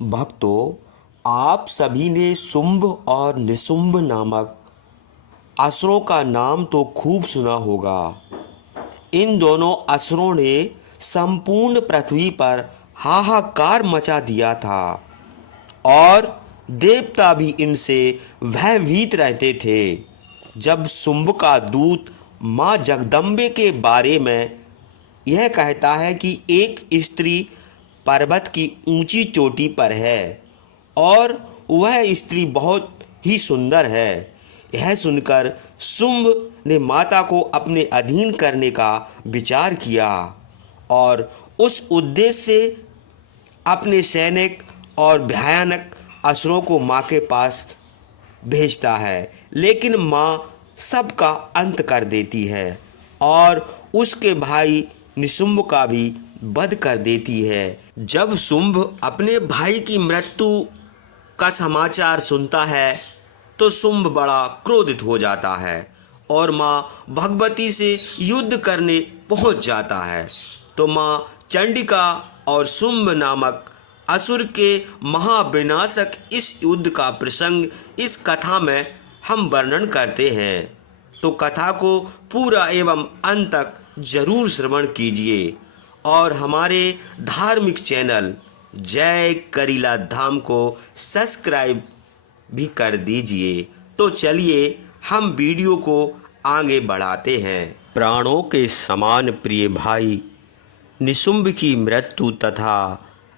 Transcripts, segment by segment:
भक्तों, आप सभी ने शुंभ और निशुंभ नामक असुरों का नाम तो खूब सुना होगा। इन दोनों असुरों ने संपूर्ण पृथ्वी पर हाहाकार मचा दिया था और देवता भी इनसे भयभीत रहते थे। जब शुंभ का दूत माँ जगदम्बे के बारे में यह कहता है कि एक स्त्री पर्वत की ऊंची चोटी पर है और वह स्त्री बहुत ही सुंदर है, यह सुनकर शुंभ ने माता को अपने अधीन करने का विचार किया और उस उद्देश्य से अपने सैनिक और भयानक असुरों को माँ के पास भेजता है। लेकिन माँ सबका अंत कर देती है और उसके भाई निशुंभ का भी वध कर देती है। जब शुंभ अपने भाई की मृत्यु का समाचार सुनता है तो शुंभ बड़ा क्रोधित हो जाता है और माँ भगवती से युद्ध करने पहुंच जाता है। तो माँ चंडिका और शुंभ नामक असुर के महाविनाशक इस युद्ध का प्रसंग इस कथा में हम वर्णन करते हैं। तो कथा को पूरा एवं अंत तक जरूर श्रवण कीजिए और हमारे धार्मिक चैनल जय करीला धाम को सब्सक्राइब भी कर दीजिए। तो चलिए हम वीडियो को आगे बढ़ाते हैं। प्राणों के समान प्रिय भाई निशुंभ की मृत्यु तथा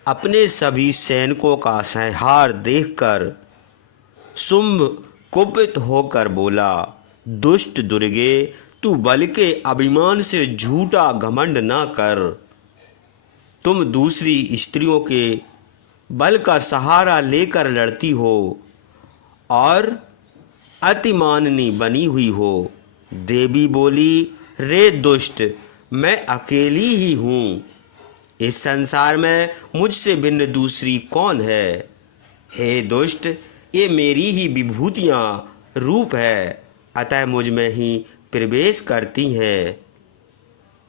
अपने सभी सैनिकों का संहार देखकर शुंभ कुपित होकर बोला, दुष्ट दुर्गे, तू बल के अभिमान से झूठा घमंड न कर। तुम दूसरी स्त्रियों के बल का सहारा लेकर लड़ती हो और अतिमाननी बनी हुई हो। देवी बोली, रे दुष्ट, मैं अकेली ही हूँ, इस संसार में मुझसे भिन्न दूसरी कौन है। हे दुष्ट, ये मेरी ही विभूतियाँ रूप है, अतः मुझ में ही प्रवेश करती हैं।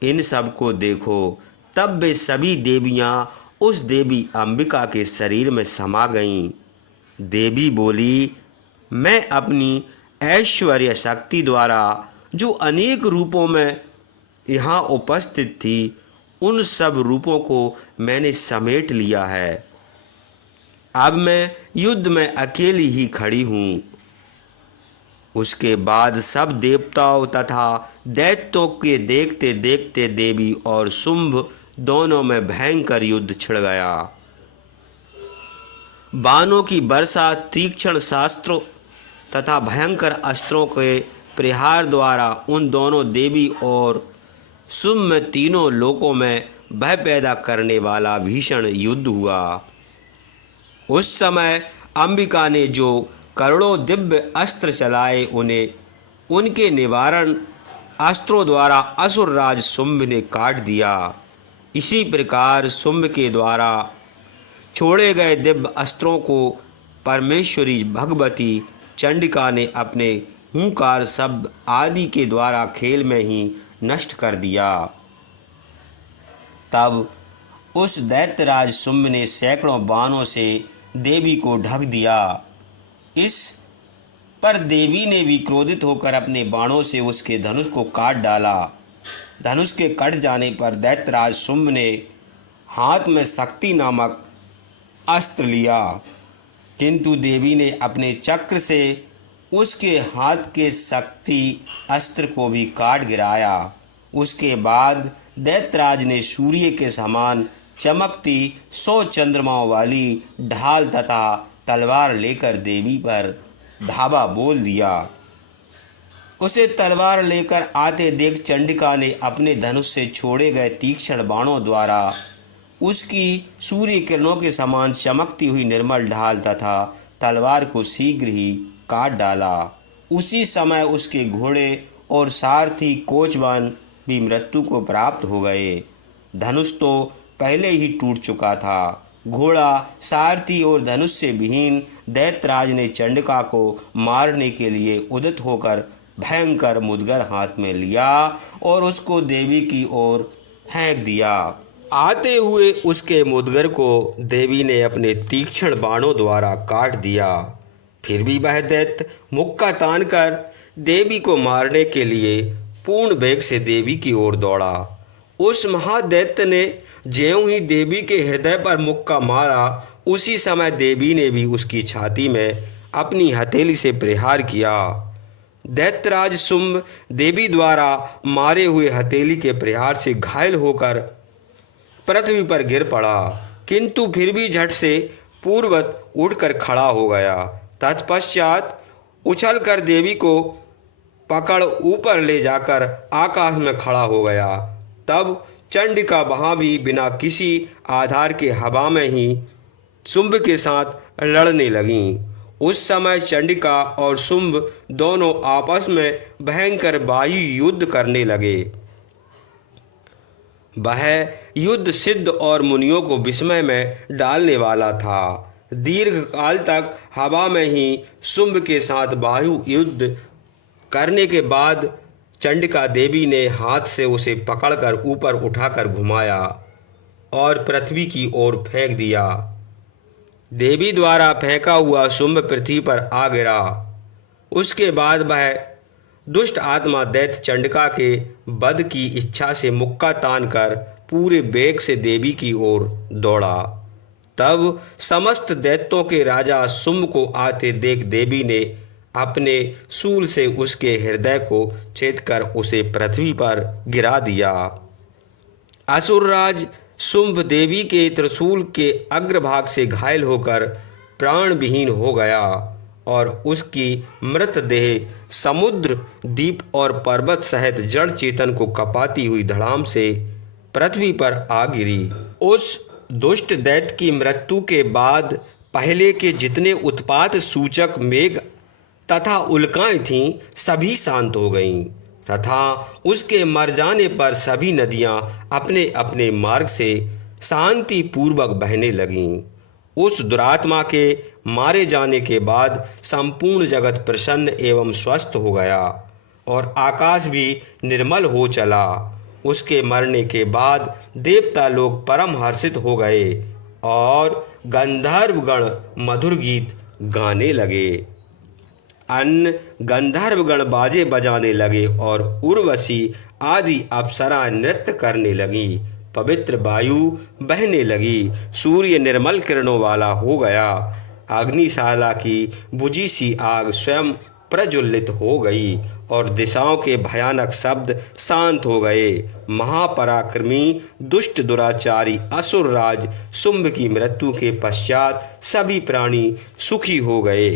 इन सब को देखो। तब वे सभी देवियाँ उस देवी अंबिका के शरीर में समा गईं। देवी बोली, मैं अपनी ऐश्वर्य शक्ति द्वारा जो अनेक रूपों में यहाँ उपस्थित थी, उन सब रूपों को मैंने समेट लिया है। अब मैं युद्ध में अकेली ही खड़ी हूँ। उसके बाद सब देवताओं तथा दैत्यों के देखते देखते देवी और शुंभ दोनों में भयंकर युद्ध छिड़ गया। बाणों की वर्षा, तीक्ष्ण शास्त्रों तथा भयंकर अस्त्रों के प्रहार द्वारा उन दोनों देवी और शुंभ में तीनों लोकों में भय पैदा करने वाला भीषण युद्ध हुआ। उस समय अंबिका ने जो करोड़ों दिव्य अस्त्र चलाए, उन्हें उनके निवारण अस्त्रों द्वारा असुरराज शुंभ ने काट दिया। इसी प्रकार शुंभ के द्वारा छोड़े गए दिव्य अस्त्रों को परमेश्वरी भगवती चंडिका ने अपने हुंकार शब्द आदि के द्वारा खेल में ही नष्ट कर दिया। तब उस दैत्यराज शुंभ ने सैकड़ों बाणों से देवी को ढक दिया। इस पर देवी ने भी क्रोधित होकर अपने बाणों से उसके धनुष को काट डाला। धनुष के कट जाने पर दैत्यराज शुंभ ने हाथ में शक्ति नामक अस्त्र लिया, किंतु देवी ने अपने चक्र से उसके हाथ के शक्ति अस्त्र को भी काट गिराया। उसके बाद दैत्यराज ने सूर्य के समान चमकती 100 चंद्रमाओं वाली ढाल तथा तलवार लेकर देवी पर धावा बोल दिया। उसे तलवार लेकर आते देख चंडिका ने अपने धनुष से छोड़े गए तीक्ष्ण बाणों द्वारा उसकी सूर्य किरणों के समान चमकती हुई निर्मल ढाल तथा तलवार को शीघ्र ही काट डाला। उसी समय उसके घोड़े और सारथी कोचवान भी मृत्यु को प्राप्त हो गए। धनुष तो पहले ही टूट चुका था। घोड़ा, सारथी और धनुष से विहीन दैत्यराज ने चंडिका को मारने के लिए उद्यत होकर भयंकर मुदगर हाथ में लिया और उसको देवी की ओर फेंक दिया। आते हुए उसके मुदगर को देवी ने अपने तीक्ष्ण बाणों द्वारा काट दिया। फिर भी वह दैत्य मुक्का तानकर देवी को मारने के लिए पूर्ण वेग से देवी की ओर दौड़ा। उस महादैत्य ने ज्यों ही देवी के हृदय पर मुक्का मारा, उसी समय देवी ने भी उसकी छाती में अपनी हथेली से प्रहार किया। दैत्यराज शुंभ देवी द्वारा मारे हुए हथेली के प्रहार से घायल होकर पृथ्वी पर गिर पड़ा, किंतु फिर भी झट से पूर्ववत उठकर खड़ा हो गया। तत्पश्चात उछलकर देवी को पकड़ ऊपर ले जाकर आकाश में खड़ा हो गया। तब चंडिका वहाँ भी बिना किसी आधार के हवा में ही शुंभ के साथ लड़ने लगीं। उस समय चंडिका और शुंभ दोनों आपस में भयंकर वायु युद्ध करने लगे। वह युद्ध सिद्ध और मुनियों को विस्मय में डालने वाला था। दीर्घ काल तक हवा में ही शुंभ के साथ वायु युद्ध करने के बाद चंडिका देवी ने हाथ से उसे पकड़कर ऊपर उठाकर घुमाया और पृथ्वी की ओर फेंक दिया। देवी द्वारा फेंका हुआ शुंभ पृथ्वी पर आ गिरा। उसके बाद वह दुष्ट आत्मा दैत्य चंडिका के वध की इच्छा से मुक्का तानकर पूरे वेग से देवी की ओर दौड़ा। तब समस्त दैत्यों के राजा शुंभ को आते देख देवी ने अपने शूल से उसके हृदय को छेदकर उसे पृथ्वी पर गिरा दिया। असुरराज शुंभ देवी के त्रिशूल के अग्रभाग से घायल होकर प्राण विहीन हो गया और उसकी मृतदेह समुद्र, द्वीप और पर्वत सहित जड़ चेतन को कपाती हुई धड़ाम से पृथ्वी पर आ गिरी। उस दुष्ट दैत्य की मृत्यु के बाद पहले के जितने उत्पात सूचक मेघ तथा उल्काएं थीं, सभी शांत हो गईं तथा उसके मर जाने पर सभी नदियां अपने अपने मार्ग से शांति पूर्वक बहने लगीं। उस दुरात्मा के मारे जाने के बाद संपूर्ण जगत प्रसन्न एवं स्वस्थ हो गया और आकाश भी निर्मल हो चला। उसके मरने के बाद देवता लोग परम हर्षित हो गए और गंधर्वगण मधुर गीत गाने लगे। अन्य गंधर्वगण बाजे बजाने लगे और उर्वशी आदि अप्सरा नृत्य करने लगी। पवित्र वायु बहने लगी। सूर्य निर्मल किरणों वाला हो गया। अग्निशाला की बुझी सी आग स्वयं प्रज्वलित हो गई और दिशाओं के भयानक शब्द शांत हो गए। महापराक्रमी दुष्ट दुराचारी असुरराज शुंभ की मृत्यु के पश्चात सभी प्राणी सुखी हो गए।